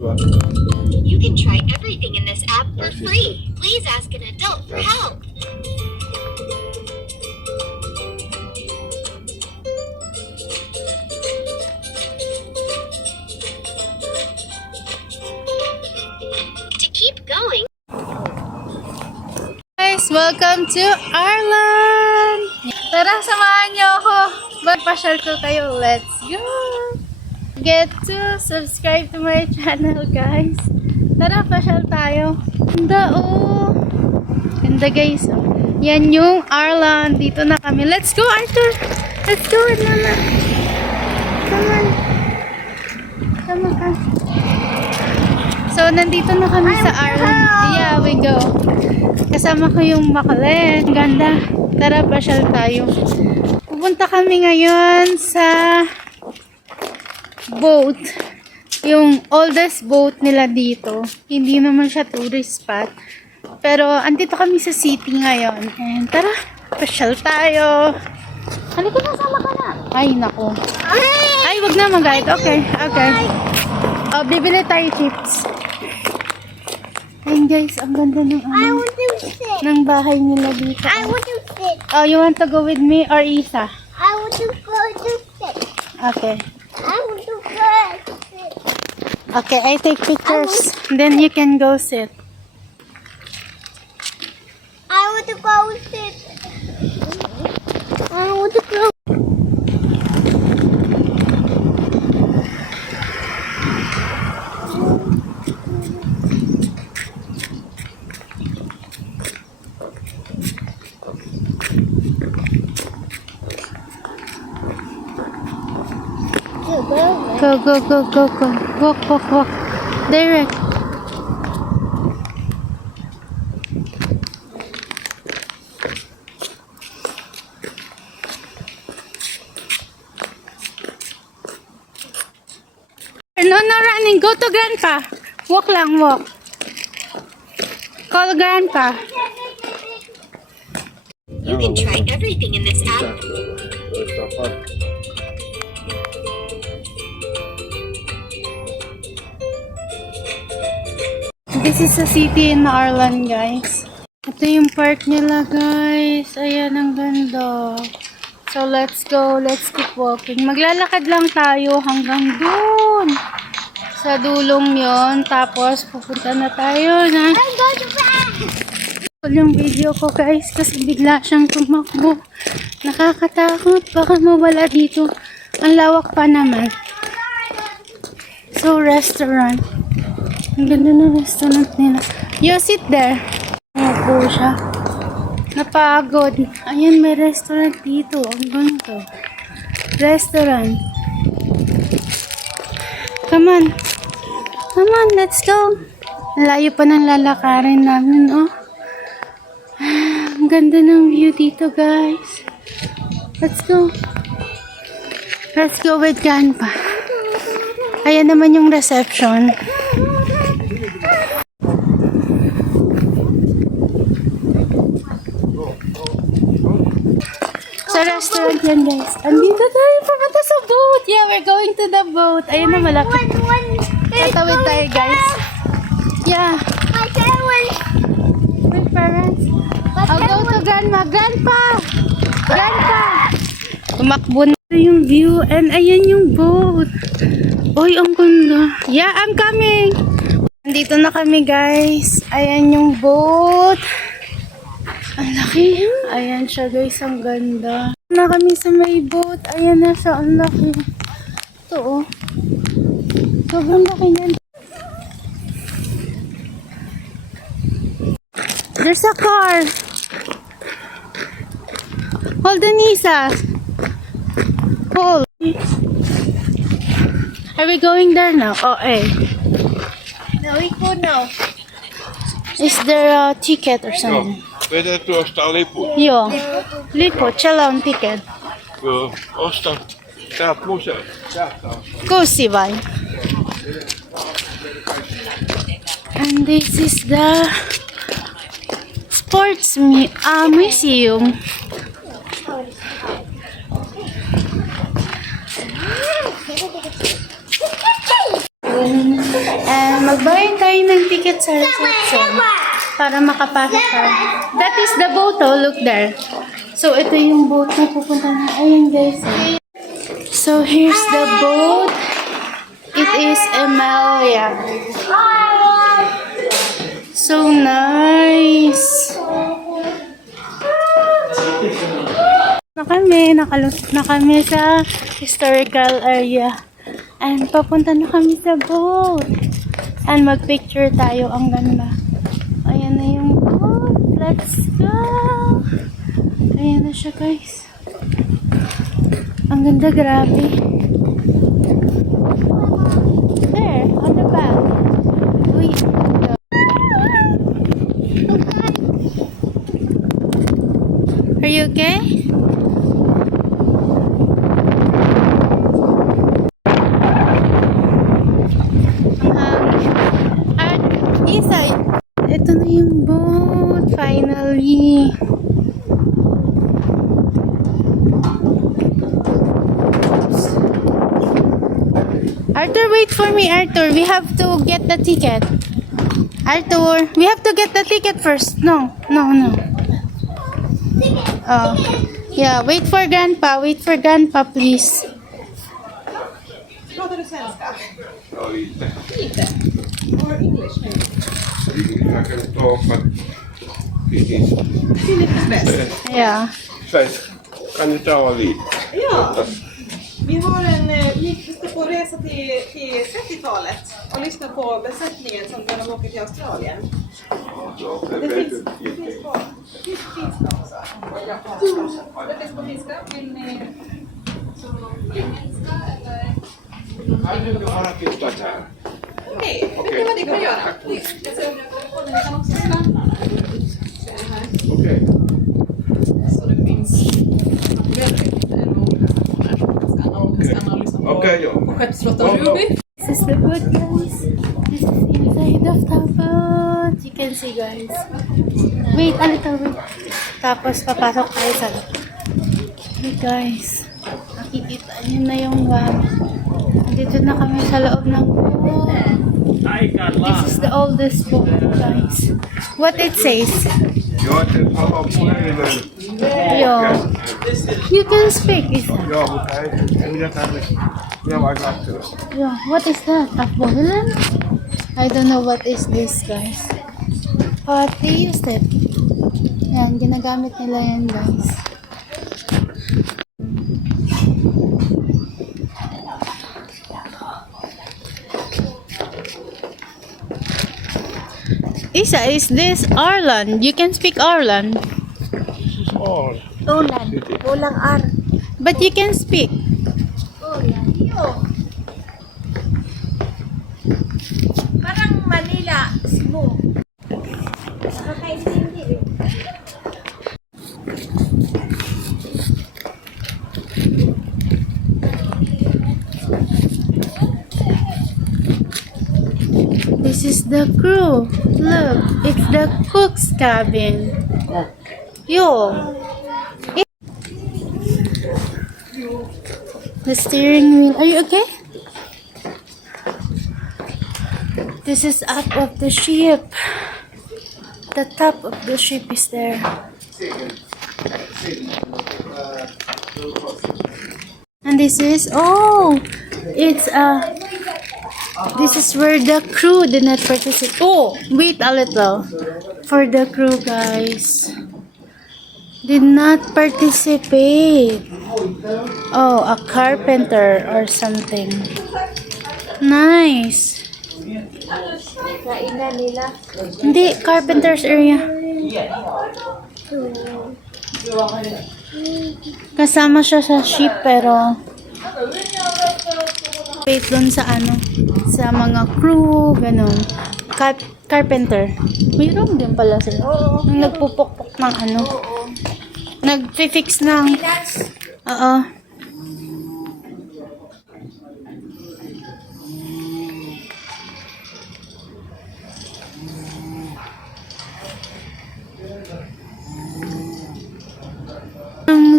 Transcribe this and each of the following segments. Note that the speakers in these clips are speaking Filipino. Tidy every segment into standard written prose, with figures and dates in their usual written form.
You can try everything in this app for free. Please ask an adult for help. To keep going, Guys, welcome to Ireland! Tara, samahan niyo ako. Magpasyal ko kayo. Let's go! Get to subscribe to my channel, guys. Tara, pasyal tayo. Ganda, oh. Ganda, guys. Oh. Yan yung Ireland. Dito na kami. Let's go, Arthur! Let's go, Mama. Come on. Come on. So, nandito na kami sa Ireland. Yeah, we go. Kasama ko yung Macallen. Ganda. Tara, pasyal tayo. Pupunta kami ngayon sa boat. Yung oldest boat nila dito. Hindi naman siya tourist spot. Pero, andito kami sa city ngayon. And tara, pasyal tayo. Halika na, sama ka na. Ay, naku. Ay, wag na mag-guide. Okay, okay. Bibili tayo chips. Ayun guys, ang ganda ng ng bahay nila dito. I want to sit. Oh, you want to go with me or Isa? I want to go to sit. Okay. I want to go to sit. Okay, I take pictures. Then you can go sit. I want to go sit. I want to go. Go, go, go, go, go. Walk, walk, walk. Direct. No, no running. Go to Grandpa. Walk lang, walk. Call Grandpa. you can try everything in this app. This is a city in Ireland, guys. Ito yung park nila, guys. Ayan, ang ganda. So, let's go. Let's keep walking. Maglalakad lang tayo hanggang dun. Sa dulong yon. Tapos, pupunta na tayo na. I'm going to bed. Yung video ko, guys, kasi bigla siyang tumakbo. Nakakatakot. Baka mawala dito. Ang lawak pa naman. So, restaurant. Ang ganda ng restaurant nila. You sit there. Opo siya. Napagod. Ayan, may restaurant dito. Ang ganda. Restaurant. Come on. Come on, let's go. Layo pa ng lalakarin namin, oh. Ang ganda ng view dito, guys. Let's go. Let's go with Grandpa. Ayan naman yung reception. Sa restaurant yan, guys. Andito tayo pupunta sa boat. Yeah, we're going to the boat. Ayun na, malapit. Tatawid tayo, guys. Yeah. My parents. My parents. I'll go to Grandma. Grandpa! Grandpa! Tumakbo na yung view. And ayan yung boat. Oy, ang ganda. Yeah, I'm coming. Nandito na kami, guys. Ayan yung boat. Ang laki. Ayan siya, guys. Ang ganda. Na kami sa may boat. Ayan na siya. Ang laki. Ito, oh. Sobrang laki niyan. There's a car. Hold on, Isa. Hold. Are we going there now? Oh, eh. No, we go now. Is there a ticket or something? Vedä tuosta liput. Joo. Liput, siellä on ticket. Osta täältä museosta. Täältä on. Kuusi vai? And this is the sports museum. And magbayad tayo ng ticket sa reception para makapasok ka. That is the boat, oh. Look there. So, ito yung boat na pupunta na. Ayun, guys. So, here's the boat. It is Emilia. So nice. Nakalusot na kami sa historical area. And papunta na kami sa boat. And magpicture tayo. Ang ganda. Ayan na yung boat. Let's go. Ayan na siya, guys. Ang ganda, grabe. There, on the back. Uy, ang ganda. Are you okay? At Isa, ito na yung boat, finally. Arthur, wait for me, Arthur. We have to get the ticket. Arthur, we have to get the ticket first. No. Oh. Yeah, wait for Grandpa. Wait for Grandpa, please. Pratar du svenska? Ja, lite. Lite? Or English maybe? Jag kan ta för att Det är lite bäst. Yeah. svensk. Kan du ta lite? Ja. Vi har gick på resa till 30-talet och lyssnade på besättningen som när de åker till Australien. Det finns på finska också. Det finns på finska. Vill ni engelska eller? Kan du bara titta här? Okej, vet ni vad ni kan göra? Jag ser om jag går på den. Ni kan också stanna. Ser ni här? Okej. Så det finns väldigt många skanna och lyssna på Okej, ja. skeppsflottan Ruby. This is the boat, guys. This is inside of the boat. You can see, guys. Wait, a little bit. Tapos, papasok tayo sa loob. Hey, guys. Nakikita niyo na yung van. Dito na kami sa loob ng boat. This is the oldest boat, guys. What it says? Jag är pappa på den. Yo. You can speak, Isa. Ja, okej. Jag tar det. Jag var glad för det. Yo, what is that? A violin? I don't know what is this, guys. But they used it. Yan, ginagamit nila yan, guys. Isa, is this Arlan? You can speak Arlan. Åh, Ulan. Ulang R. But you can speak. Parang Manila. Cebu. Kakaintindi. This is the crew. Look, it's the cook's cabin. Yo. The steering wheel. Are you okay? This is up of the ship. The top of the ship is there. And this is, oh, it's this is where the crew did not participate. Oh, wait a little. For the crew, guys, did not participate. Oh, a carpenter or something. Nice. Kainan nila. Hindi, carpenter's area. Kasama siya sa ship pero wait dun sa ano, sa mga crew, ganun. Carpenter. Mayroon din pala sila. Nung nagpupukpok ng ano. Nagfi-fix ng oo.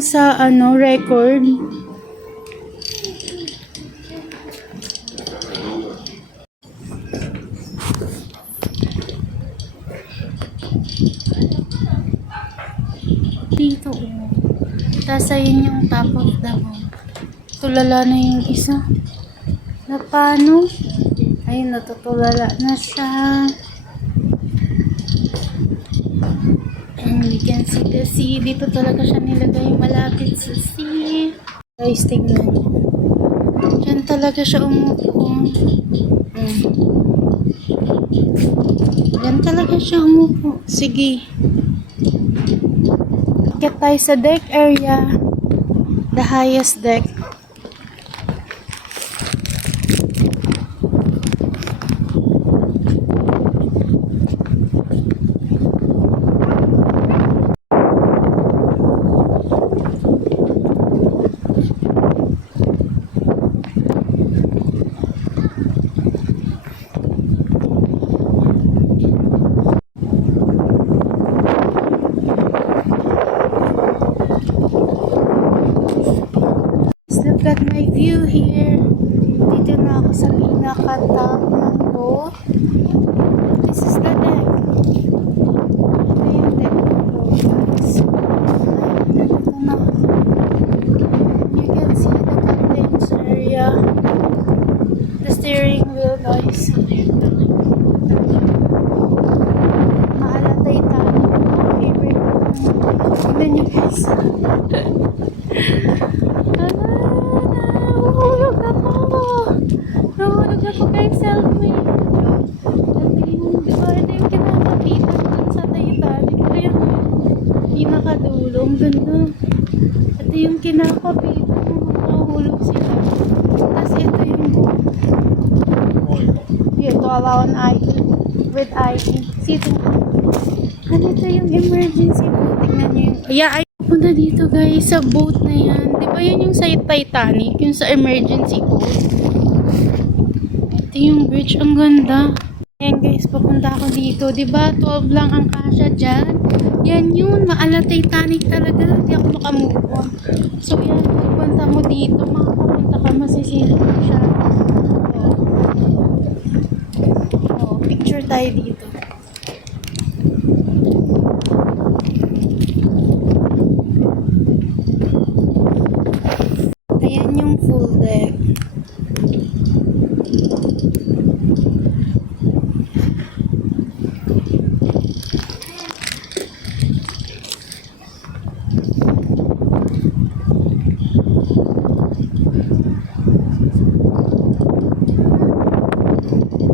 Sa ano, record. Dito, oh. Tapos ayun yung top of the boat. Tulala na yung isa. Na paano? Ayun, natutulala na siya. And we can see the sea. Dito talaga siya nilagay malapit sa sea. Guys, tignan niyo. Diyan talaga siya umupo. Diyan talaga siya umupo. Sige. Get tayo sa deck area. The highest deck. Look at my view here. Dito na ako sa pinaka-top ng boat. This is the deck. Ito yung deck ng boat, guys. Nandito na. You can see the captain's area. The steering wheel, guys. Maalatay tayo. Favorite ko. Tignan nyo, guys. Nahulog ako! Nahulog ako kay selfie. Ito yung kinakapitan dun sa Titanic. Ito yung pinakadulo. Ang ganda. Ito yung kinakapitan nung makahulog sila. Tapos ito yung here to allow an ID with ID. Sitting. Ano ito yung emergency boat? Tignan nyo yung... Yeah, punta dito guys sa boat na yan. Di ba yun yung sa Titanic? Yung sa emergency boat. Ito yung bridge. Ang ganda. Ayan guys, papunta ako dito. Di ba 12 lang ang kasya dyan? Yan yun. Maala Titanic talaga. Hindi ako makamove on. So yan, punta mo dito. Makapunta ka, masisilip mo siya. Oh, picture tayo dito. Ayan yung full deck.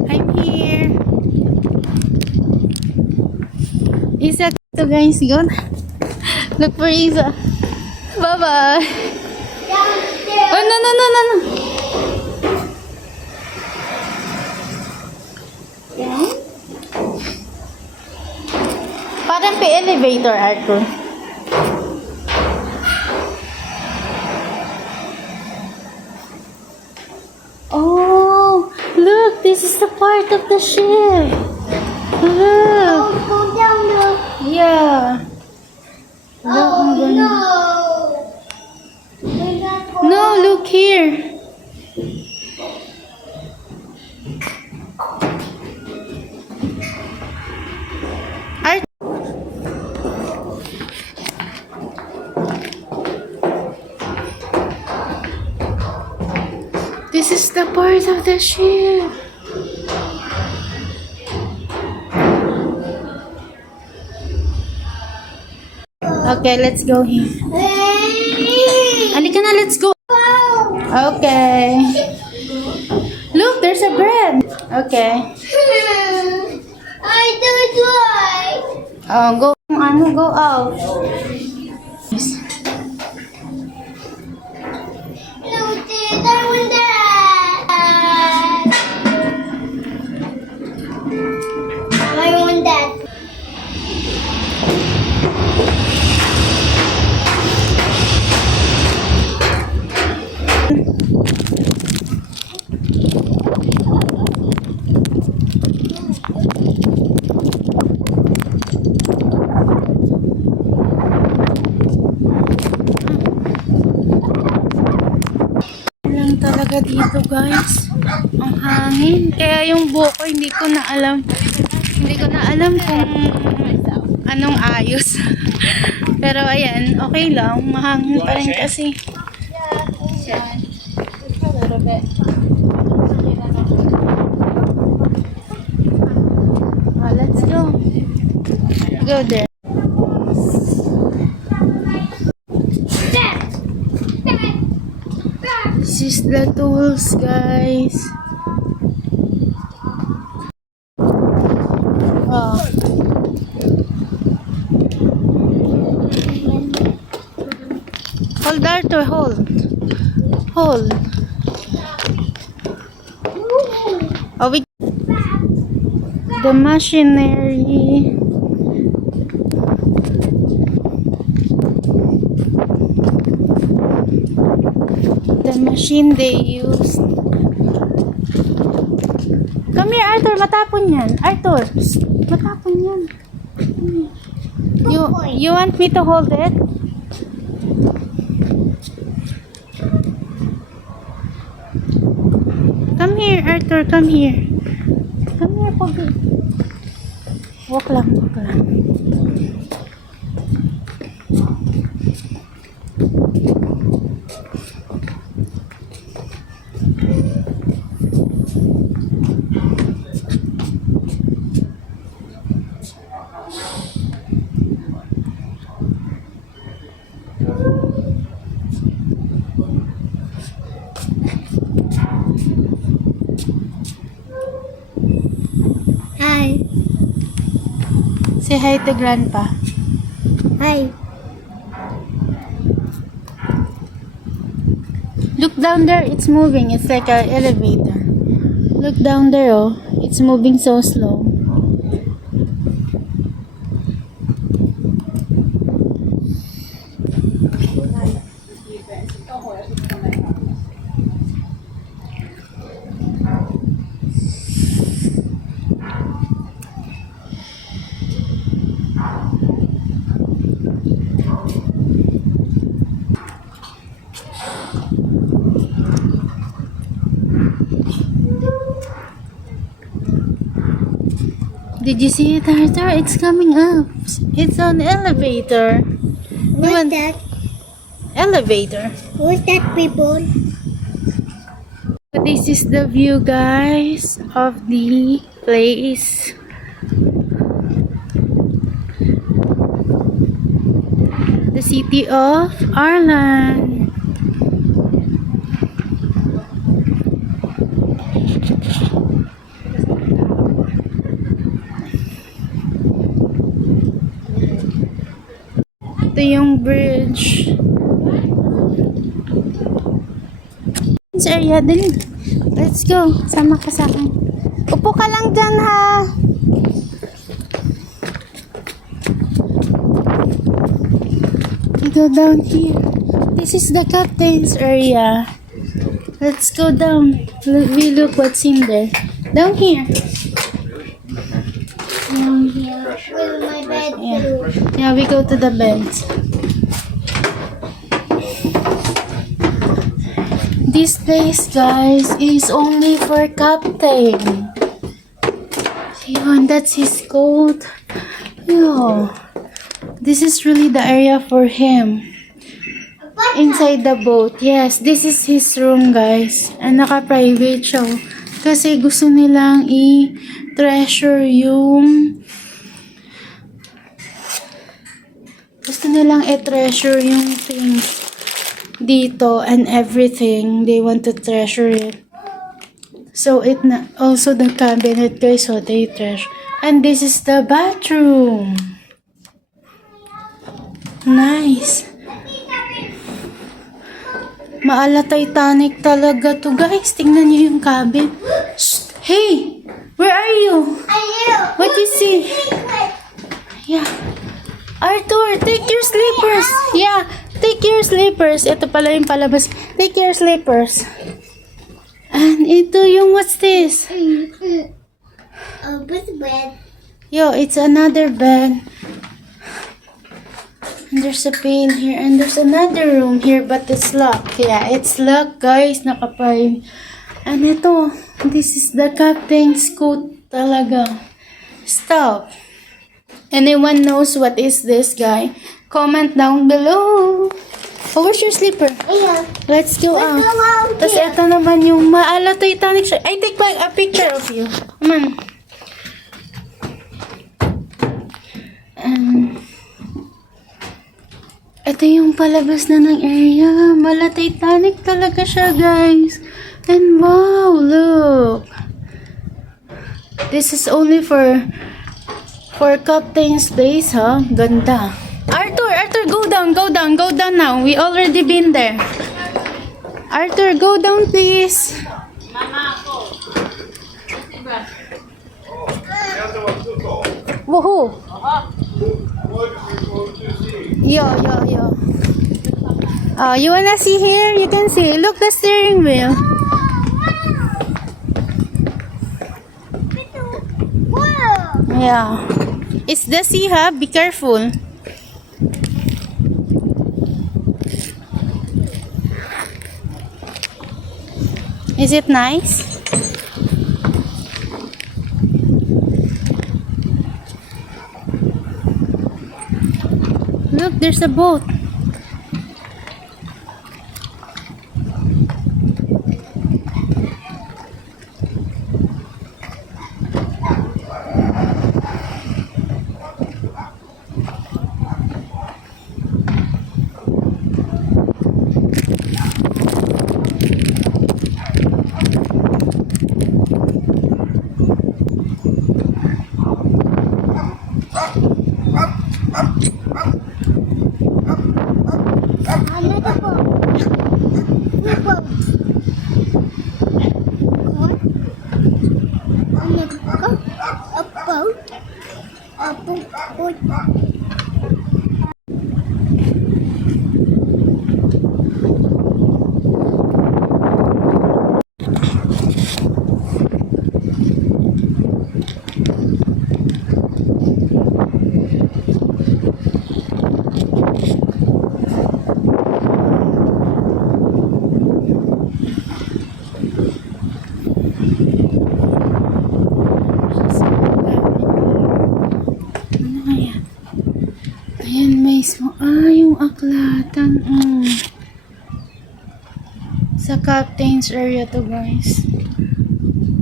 I'm here. Isa to guys, go. Look for Isa. Bye-bye. Oh, no. Parang pa-elevator, Arthur. Oh, look, this is the part of the ship. Look. Go down, look. Yeah. Look, ang ganda. No, look here. This is the part of the ship. Okay, let's go here. Halika na, let's go. Okay. Look, there's a bread. Okay. I don't like. Go out. No, Dad, I want that. I want that. Lang talaga dito, guys. Ang hangin. Kaya yung buhok ko, hindi ko na alam. Hindi ko na alam kung anong ayos. Pero ayan, okay lang. Mahangin pa rin kasi. Let's go. Go there. This is the tools, guys. Oh. Hold, Arthur, hold. Hold. Oh, we... The machinery. The machine they use. Come here, Arthur. Matapon yan. Arthur, matapon yan. You want me to hold it? Come here, Arthur. Come here. Come here, Pogi. Walk lang, walk lang. Hi. Say hi to Grandpa. Hi. Look down there, it's moving. It's like an elevator. Look down there, oh. It's moving so slow. Did you see it, Arthur? It's coming up. It's on elevator. What's that? Elevator. What's that, people? This is the view, guys, of the place. The city of Arlan. Ito yung bridge. This area, dali. Let's go. Sama ka sa akin. Upo ka lang dyan, ha? We go down here. This is the captain's area. Let's go down. We look what's in there. Down here. Down here. With my bed Yeah. too. Yeah, we go to the beds. This place, guys, is only for captain. Yun, that's his coat. Yo, this is really the area for him. Inside the boat. Yes, this is his room, guys. And naka-private siya. Kasi gusto nilang i-treasure yung things dito and everything. They want to treasure it. So it also the cabinet, guys, so they treasure. And this is the bathroom. Nice. Maala Titanic talaga to, guys. Tingnan niyo yung cabin. Shh! Hey! Where are you? What you see? Yeah. Arthur, take your slippers. Yeah, take your slippers. Ito pala yung palabas. Take your slippers. And ito yung, what's this? With bed. Yo, it's another bed. And there's a pane here. And there's another room here, but it's locked. Yeah, it's locked, guys. And ito, this is the captain's coat talaga. Stop. Anyone knows what is this, guy? Comment down below. Oh, where's your slipper? Ayan. Let's go out. go out Tapos there. ito naman yung Maala Titanic shirt. I take back a picture of you. Come on. Ito yung palabas na ng area. Mala Titanic talaga siya, guys. And wow, look. This is only for Captain's Place, ha? Ganda. Arthur, go down now. We already been there. Arthur, go down, please. Woohoo. Yo. You wanna see here? You can see. Look, the steering wheel. Wow. Yeah. It's the sea, ha? Be careful. Is it nice? Look, there's a boat. Another boat. New boat. Another boat. A boat. A boat. Ano kaya? Ayan mismo. Yung aklatan. Sa captain's area to, guys.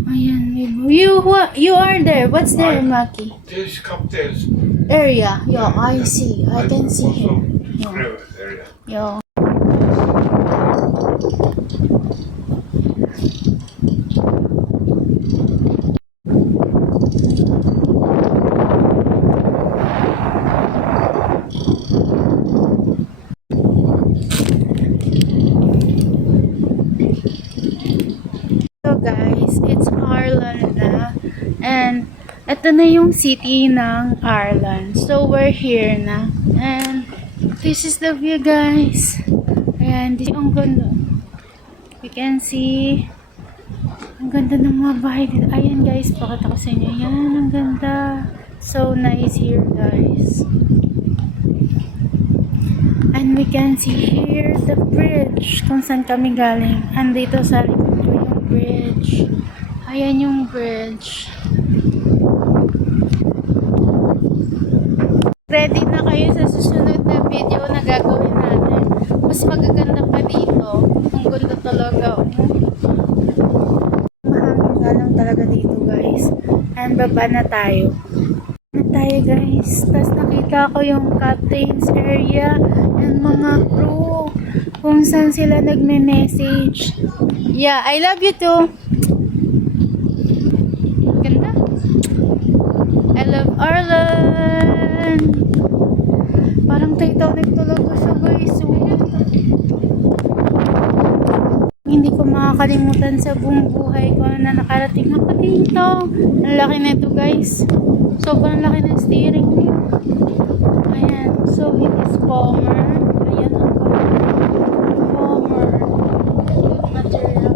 Ayan, you are there. What's there, Maki? This captain's Area. Yo, I see. I can see him. Yo. private area. Yo. So guys, it's Ireland na. And ito na yung city ng Ireland. So we're here na. And this is the view, guys. Ayan, this ang ganda. You can see ang ganda ng mga bahay dito. Ayan guys, pakita ko sa inyo. Yan, ang ganda. So nice here, guys. And we can see here the bridge kung saan kami galing. Andito sa likod ko yung bridge. Ayan yung bridge. Ready na kayo sa susunod na video na gagawin natin. Mas magaganda pa dito. Ang ganda talaga. Mahangin nga lang talaga dito, guys. And baba na tayo. Guys. Tapos nakita ko yung captain's area and mga crew kung saan sila nagme-message. Yeah, I love you too. Ganda. I love Ireland. Parang Titanic talaga siya, guys. Hindi ko makakalimutan sa buong buhay ko na nakarating ako dito. Ang laki na ito, guys. Sobrang laki ng steering wheel. Ayan. So, it is Palmer. Ayan ang Palmer. Good material.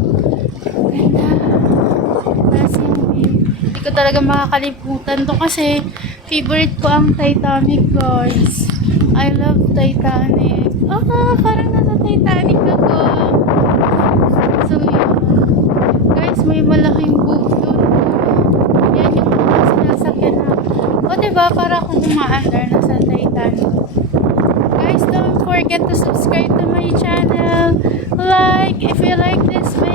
Ganda. Tapos yung view. Hindi ko talaga makakalimutan to kasi favorite ko ang Titanic, guys. I love Titanic. Parang nasa Titanic ako. So, yun. guys, may malaking boat doon. Yan yung mga sinasakyan na. O diba, para akong umaandar na sa Titanic. Guys, don't forget to subscribe to my channel. Like if you like this video.